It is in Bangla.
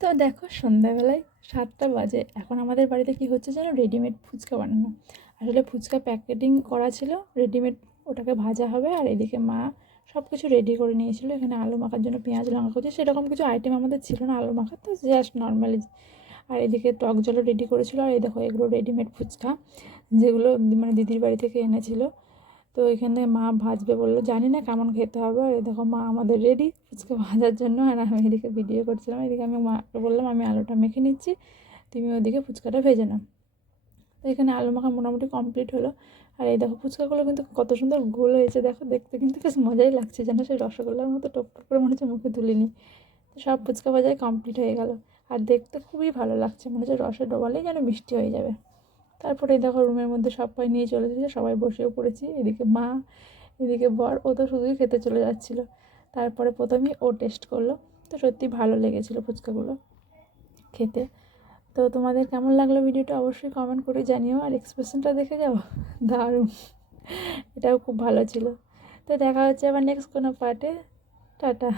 তো দেখো সন্ধ্যাবেলায় 7টা বাজে, এখন আমাদের বাড়িতে কি হচ্ছে যেন রেডিমেড ফুচকা বানানো। আসলে ফুচকা প্যাকেটিং করা ছিল, রেডিমেড ওটাকে ভাজা হবে। আর এদিকে মা সব কিছু রেডি করে নিয়েছিল। এখানে আলু মাখার জন্য পেঁয়াজ লঙ্কা কুচি সেরকম কিছু আইটেম আমাদের ছিল না আলু মাখা, তো জাস্ট নর্মালি। আর এদিকে টক জলও রেডি করেছিল। আর এই দেখো এগুলো রেডিমেড ফুচকা, যেগুলো মানে দিদির বাড়ি থেকে এনেছিল। তো এখানে মা ভাজবে বললো, জানি না কেমন খেতে হবে। আর এই দেখো মা আমাদের রেডি ফুচকা ভাজার জন্য। আর আমি এদিকে ভিডিও করছিলাম। এদিকে আমি মাকে বললাম আমি আলুটা মেখে নিচ্ছি, তুমি ওদিকে ফুচকাটা ভেজে নাও। তো এখানে আলু মাখা মোটামুটি কমপ্লিট হলো। আর এই দেখো ফুচকাগুলো কিন্তু কত সুন্দর গোল হয়েছে, দেখো দেখতে কিন্তু বেশ মজাই লাগছে, যেন সেই রসগোল্লার মতো টপ টপ করে মনে হচ্ছে মুখে তুলিনি। তো সব ফুচকা ভাজাই কমপ্লিট হয়ে গেল। আর দেখতে খুবই ভালো লাগছে, মনে হচ্ছে রসে ডোবালেই যেন মিষ্টি হয়ে যাবে। তারপরে দেখো রুমের মধ্যে সবাই নিয়ে চলে এসেছে, সবাই বসেও পড়েছি। এদিকে মা, এদিকে বর, ও তো শুধুই খেতে চলে যাচ্ছিলো। তারপরে প্রথমেই ও টেস্ট করলো, তো সত্যি ভালো লেগেছিলো ফুচকাগুলো খেতে। তো তোমাদের কেমন লাগলো ভিডিওটা অবশ্যই কমেন্ট করে জানিও। আর এক্সপ্রেশনটা দেখে যাও, দারুণ, এটাও খুব ভালো ছিল। তো দেখা হচ্ছে আবার নেক্সট কোনো পার্টে। টাটা।